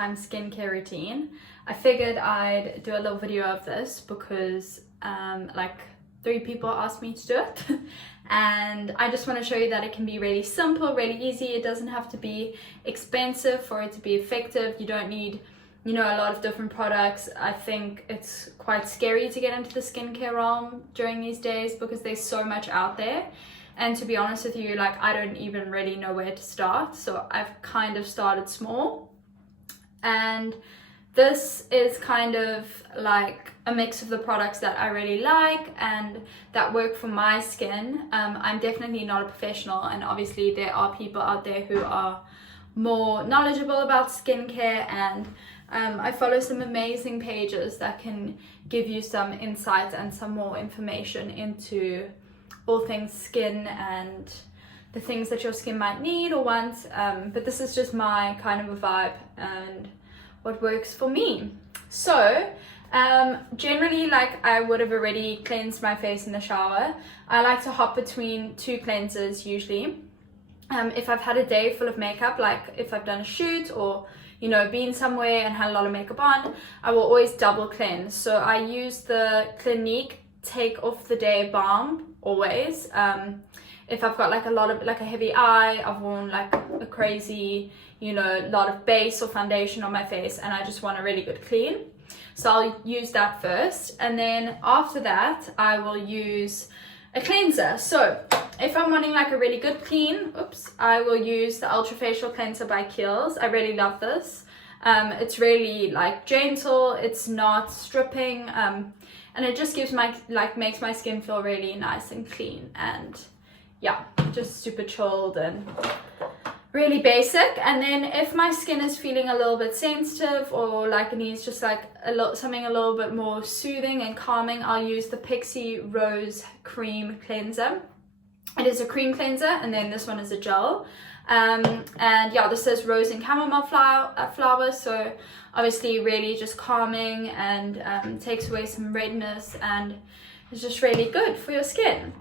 nighttime skincare routine. I figured I'd do a little video of this because like 3 people asked me to do it and I just want to show you that it can be really simple, really easy. It doesn't have to be expensive for it to be effective. You don't need, you know, a lot of different products. I think it's quite scary to get into the skincare realm during these days because there's so much out there. And to be honest with you, like, I don't even really know where to start. So I've kind of started small. And this is kind of like a mix of the products that I really like and that work for my skin. I'm definitely not a professional, and obviously there are people out there who are more knowledgeable about skincare, and I follow some amazing pages that can give you some insights and some more information into all things skin and the things that your skin might need or want, but this is just my kind of a vibe and what works for me. So generally, like, I would have already cleansed my face in the shower. I like to hop between 2 cleansers usually. If I've had a day full of makeup, like if I've done a shoot or, you know, been somewhere and had a lot of makeup on, I will always double cleanse. So I use the Clinique Take Off the Day Balm always. If I've got like a lot of, like, a heavy eye, I've worn like a crazy, you know, lot of base or foundation on my face and I just want a really good clean. So I'll use that first, and then after that I will use a cleanser. So if I'm wanting like a really good clean, I will use the Ultra Facial Cleanser by Kiehl's. I really love this. It's really like gentle, it's not stripping, and it just gives makes my skin feel really nice and clean, and yeah, just super chilled and really basic. And then if my skin is feeling a little bit sensitive or like it needs just like something a little bit more soothing and calming, I'll use the Pixi Rose Cream Cleanser. It is a cream cleanser, and then this one is a gel. And yeah, this is rose and chamomile flower, so obviously really just calming and takes away some redness and is just really good for your skin.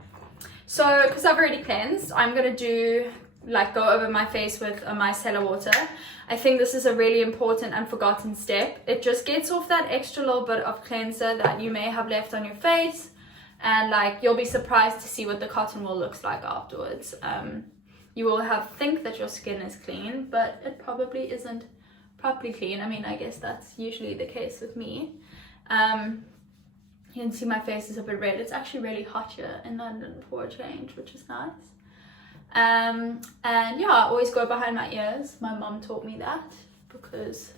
So because I've already cleansed, I'm gonna go over my face with a micellar water. I think this is a really important and forgotten step. It just gets off that extra little bit of cleanser that you may have left on your face, and like, you'll be surprised to see what the cotton wool looks like afterwards. You will think that your skin is clean, but it probably isn't properly clean. I mean, I guess that's usually the case with me. You can see my face is a bit red. It's actually really hot here in London for a change, which is nice. And yeah, I always go behind my ears. My mom taught me that because,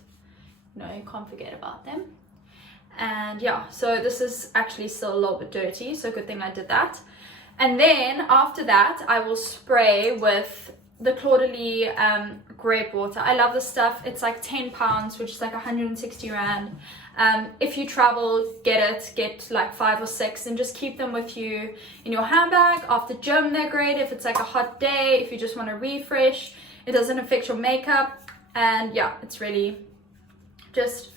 you know, you can't forget about them. And yeah, so this is actually still a little bit dirty, so good thing I did that. And then after that, I will spray with the Claudely grape water. I love this stuff. It's like £10, which is like 160 rand. If you travel, get like 5 or 6 and just keep them with you in your handbag. After gym, they're great. If it's like a hot day, if you just want to refresh, it doesn't affect your makeup. And yeah, it's really just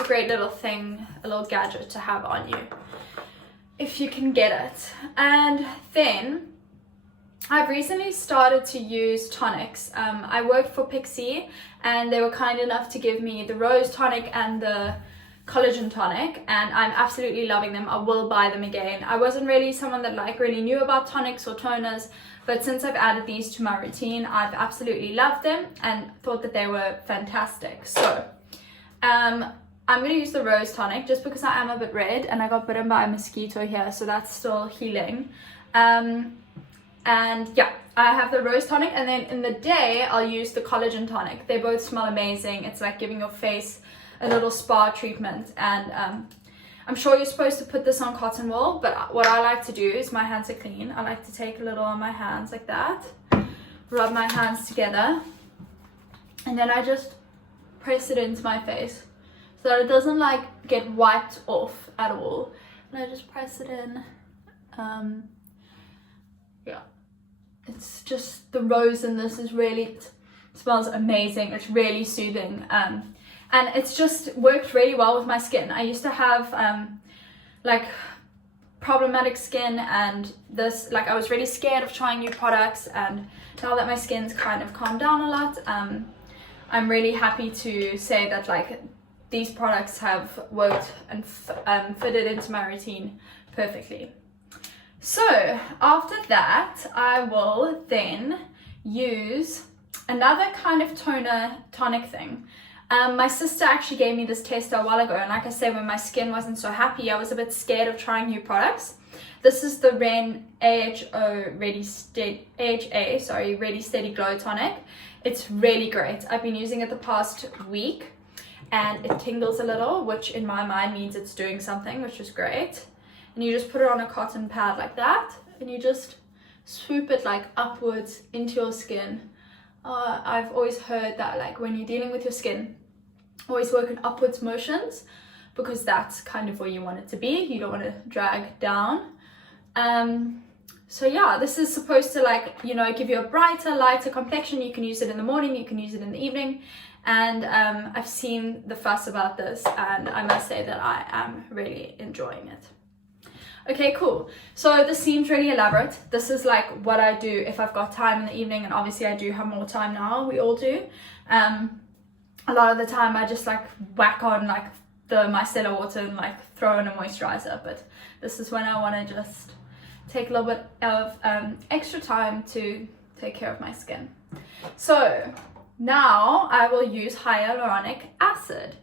a great little thing, a little gadget to have on you if you can get it. And then I've recently started to use tonics. I worked for Pixi and they were kind enough to give me the rose tonic and the collagen tonic, and I'm absolutely loving them. I will buy them again. I wasn't really someone that really knew about tonics or toners, but since I've added these to my routine, I've absolutely loved them and thought that they were fantastic. So I'm going to use the rose tonic just because I am a bit red and I got bitten by a mosquito here, so that's still healing. And yeah, I have the rose tonic, and then in the day I'll use the collagen tonic. They both smell amazing. It's like giving your face a little spa treatment, and I'm sure you're supposed to put this on cotton wool, but what I like to do is, my hands are clean, I like to take a little on my hands like that, rub my hands together, and then I just press it into my face so that it doesn't like get wiped off at all, and I just press it in. Yeah, it's just, the rose in this is really, it smells amazing. It's really soothing, and it's just worked really well with my skin. I used to have like problematic skin, and this, like, I was really scared of trying new products, and now that my skin's kind of calmed down a lot, I'm really happy to say that like these products have worked and fitted into my routine perfectly. So after that, I will then use another kind of toner tonic thing. My sister actually gave me this tester a while ago, and like I said, when my skin wasn't so happy, I was a bit scared of trying new products. This is the Ren AHA Ready Steady Glow Tonic. It's really great. I've been using it the past week, and it tingles a little, which in my mind means it's doing something, which is great. And you just put it on a cotton pad like that, and you just swoop it like upwards into your skin. I've always heard that like when you're dealing with your skin, always work in upwards motions, because that's kind of where you want it to be. You don't want to drag down. So yeah, this is supposed to like, you know, give you a brighter, lighter complexion. You can use it in the morning, you can use it in the evening. And I've seen the fuss about this, and I must say that I am really enjoying it. Okay, cool. So this seems really elaborate. This is like what I do if I've got time in the evening, and obviously I do have more time now, we all do. A lot of the time I just like whack on like the micellar water and like throw in a moisturizer, but this is when I want to just take a little bit of extra time to take care of my skin. So now I will use hyaluronic acid.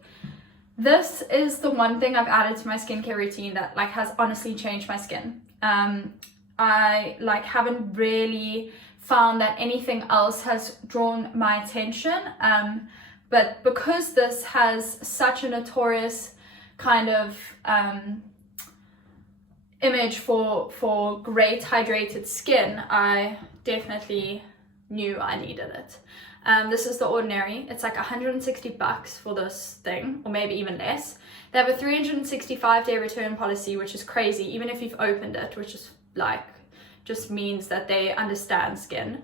This is the one thing I've added to my skincare routine that like has honestly changed my skin. I like haven't really found that anything else has drawn my attention, but because this has such a notorious kind of image for great hydrated skin, I definitely knew I needed it. This is The Ordinary. It's like $160 for this thing, or maybe even less. They have a 365-day return policy, which is crazy, even if you've opened it, which is like, just means that they understand skin.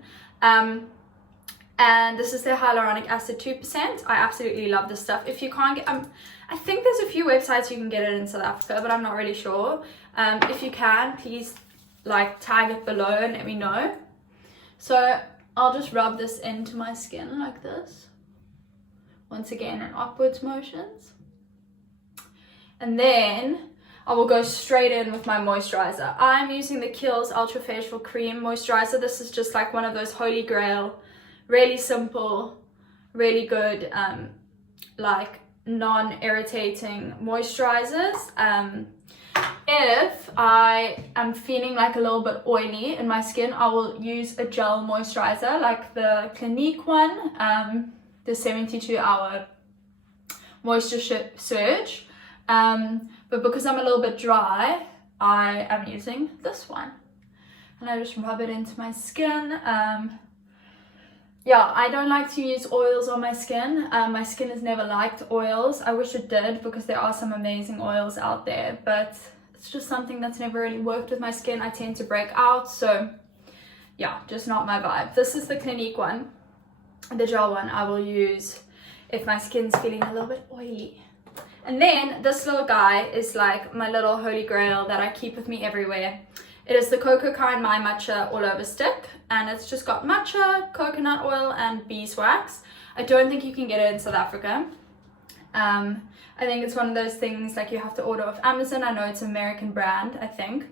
And this is their hyaluronic acid 2%. I absolutely love this stuff. If you can't get, I think there's a few websites you can get it in South Africa, but I'm not really sure. If you can, please like tag it below and let me know. So I'll just rub this into my skin like this. Once again, in upwards motions. And then I will go straight in with my moisturizer. I'm using the T.L.C Ultra Facial Cream Moisturizer. This is just like one of those holy grail, really simple, really good, like non-irritating moisturizers. If I am feeling like a little bit oily in my skin, I will use a gel moisturizer like the Clinique one, the 72-hour moisture surge. But because I'm a little bit dry, I am using this one. And I just rub it into my skin. Yeah, I don't like to use oils on my skin. My skin has never liked oils. I wish it did, because there are some amazing oils out there, but it's just something that's never really worked with my skin. I tend to break out, so yeah, just not my vibe. This is the Clinique one. The gel one I will use if my skin's feeling a little bit oily. And then this little guy is like my little holy grail that I keep with me everywhere. It is the Coco Kind My Matcha All Over Stick, and it's just got matcha, coconut oil, and beeswax. I don't think you can get it in South Africa. I think it's one of those things like you have to order off Amazon. I know it's an American brand, I think.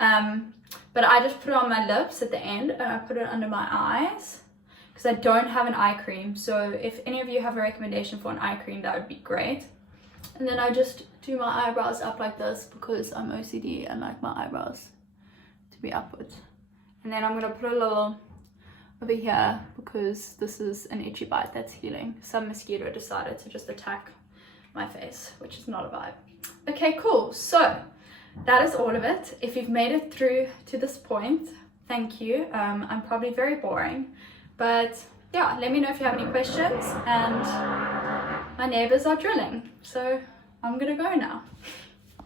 But I just put it on my lips at the end, and I put it under my eyes because I don't have an eye cream. So if any of you have a recommendation for an eye cream, that would be great. And then I just do my eyebrows up like this because I'm OCD and like my eyebrows to be upwards. And then I'm going to put a little over here because this is an itchy bite that's healing. Some mosquito decided to just attack my face, which is not a vibe. Okay, cool. So that is all of it. If you've made it through to this point, thank you. I'm probably very boring, but yeah, let me know if you have any questions. And my neighbors are drilling, so I'm gonna go now.